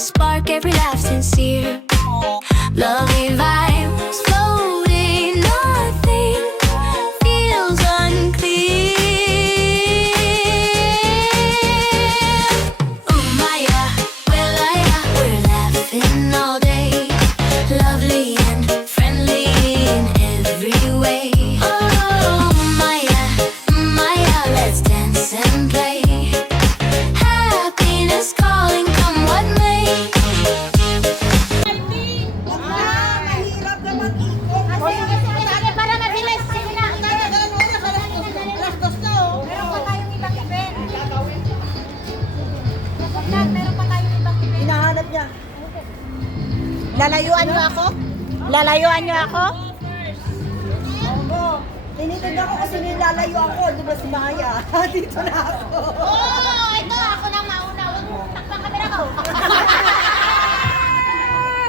spark, every laugh sincere. Loving vibes floating, nothing feels unclear. Oh my yeah, well I yeah, we're laughing all day, lovely and friendly in every way. Oh my yeah, let's dance and play. Happiness calling, come what may. Mahirap naman ikot. Sige, para mabilis. Sige na. Alas dos na oh. Meron pa tayong ibang event. Meron pa tayong ibang event. Hinahanap niya. Lalayuan niyo ako? Lalayuan niyo ako? Oo. Tinitignan ko kasi nilalayo ako. Di ba si Maya? Dito na ako. Oh, ito ako nang mauna. Huwag mo takpang kamera ko.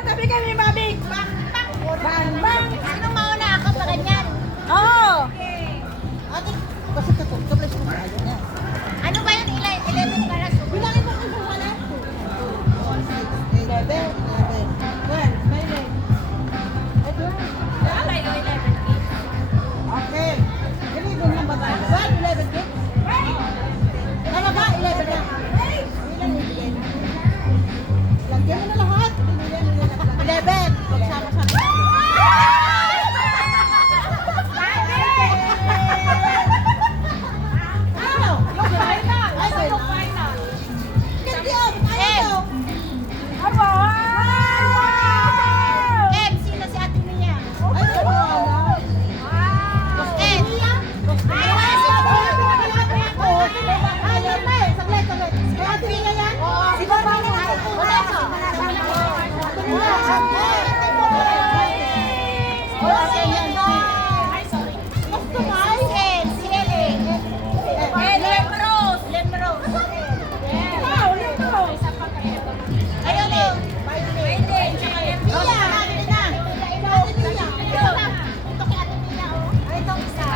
Tabi kami, Mami. Bang, bang. Sinong mauna ako pa ganyan? Oo. Kasi kaplas ko tayo na. Ano ba yun? 11 para sa Bilangin mo kung wala. 11, 11, 12, may name. Ito. Okay. Dali doon lang ba tayo? 12, 11, 12. Ano ba? 11 lang. Lagyan mo na lahat. 11. Magsama-sama. Ano? Yung final. Ay, yung final. Ganda yun. Ano? Aba! Em, sino si Ate Mia? Ay, ano? Em. Ayun na eh. Saglit, saglit. Si Ate Mia yan? Si Baba mo. Wala ko. Ay, sorry. Si Ellen. Ellen Rose. Ayun eh. Ito kay Ate Mia, oh. Itong isa.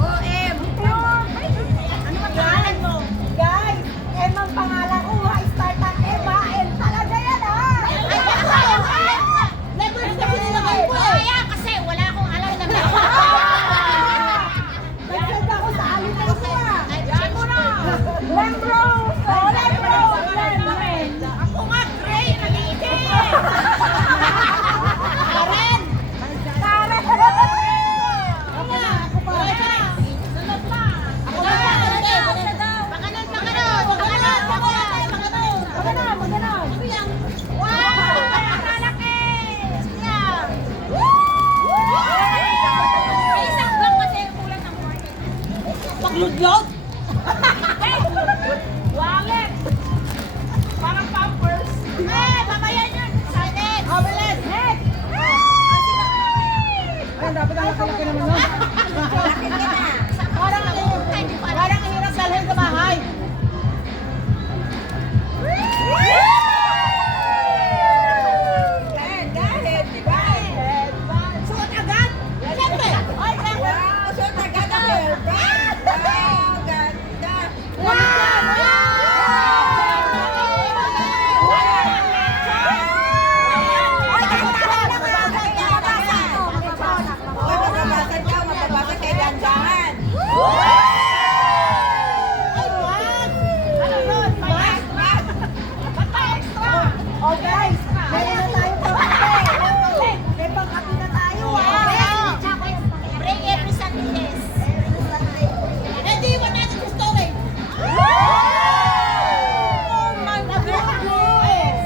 Oh, Em. Ano ba pangalan mo? Guys, M ang pangalan ko. Start ang Eva. M talaga yan ah. Letters kasi nilagay ko eh. Kaya kasi wala akong alam na Nag-send ako sa alin na ito ah. Diyan mo na. Lembrose! Oh, Lembrose! Ako nga, Gray, nag-iitin. Karen. Karen! Ako pa. Sunod pa. Ako pa. Pakanon. Wow! Lalaki! Siya! May isang block kasi yung kulang ng morning. Pagludlog! Wallet! Parang pampers. Mamaya yun. Silent. Oh, bilis! Head! Ay, dapat ang laki-laki naman nun. Parang hirap dalhin sa bahay. Suot agad? Siyempre! Ay, siyempre! Suot agad ang hairband! Ganda! Oh guys, meron na tayo pang-ate. May pang-ate na tayo ah. Bring every Sunday. Hindi, iwan natin yung story. Oh my goodness!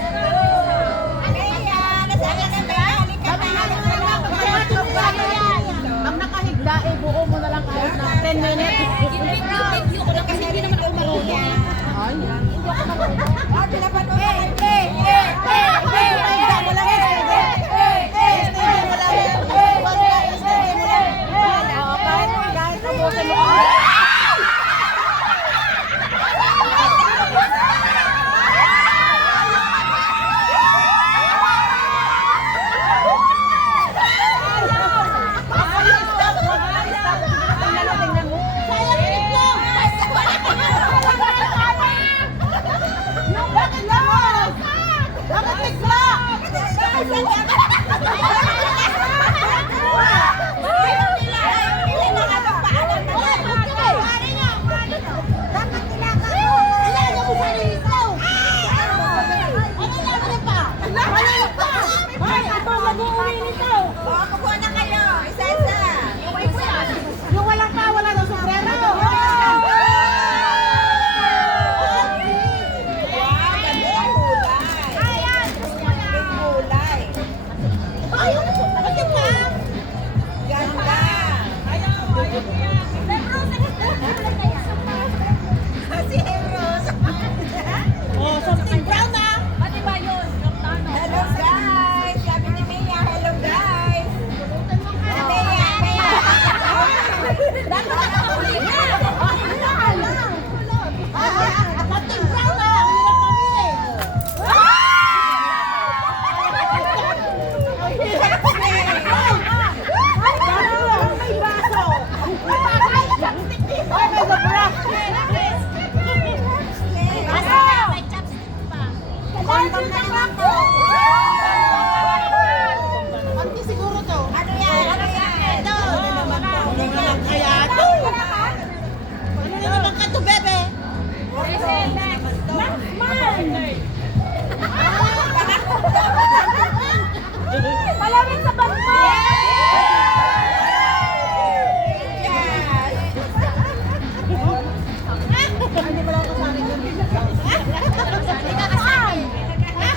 Ang nakahigla, buo mo na lang kahit na 10 minutes. Review ko lang kasi hindi naman ako marunong. Ay, yan. Yung walang pa, wala ng sombrero. Oh, something brown na. Pati ba yun? Hello guys! Sabi ni Mia, hello guys! Mia, Mia! Something brown na. Ang hirap mamili. May baso. Ay, may sobra. Kondom na lang po! Anti siguro to. Ano yan? Ano yan? Ano naman kaya to? Ano na naman ka to, bebe? Malamig sa banmo! Hindi pala ako kasali doon. Ay, may matanggal.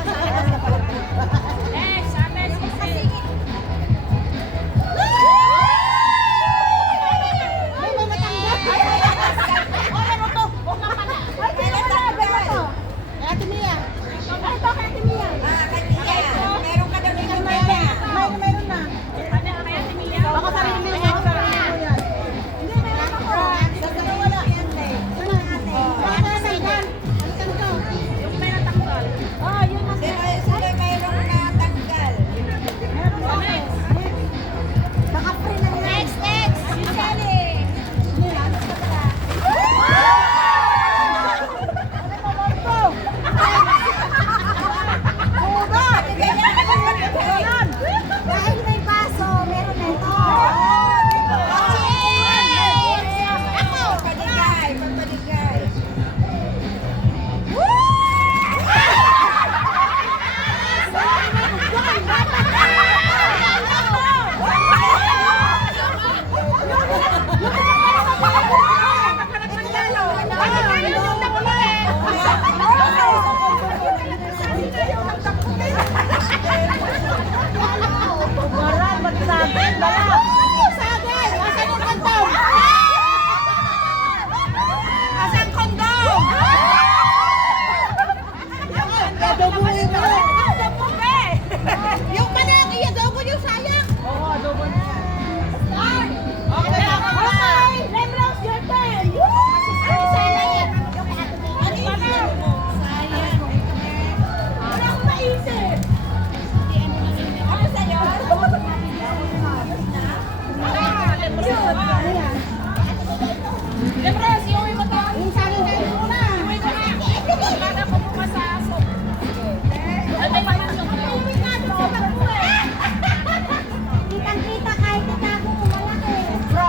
Ate Mia. Meron ka daw ni Mia. Mayroon na. Baka sarili mo. Baka sarili mo yan. Sa dalawa na yan eh. Baka natanggal. Halika to. Oh, yun na. Sila mayroong natanggal. Baka free na yan. Dahil may baso, meron na ito. Papaligay, papaligay. Waran, magsabi. Dala. Sagay. Asan yung kondom? Asan kondom? Adobohin mo. Yung panak, i-adobo yung sayang. Oo, adobo na. Okay. Lemrose, your turn. Sayang yan. Ano yun? Sayang. Wala akong maisip. Ano sa'yo? Lemrose, iuwi mo to. Yung sayang kayo muna. Iuwi ko na. Baga ko pumasasok. Ay, may laman yung iuwi na. Kitang-kita kahit itago mo malaki. Bro,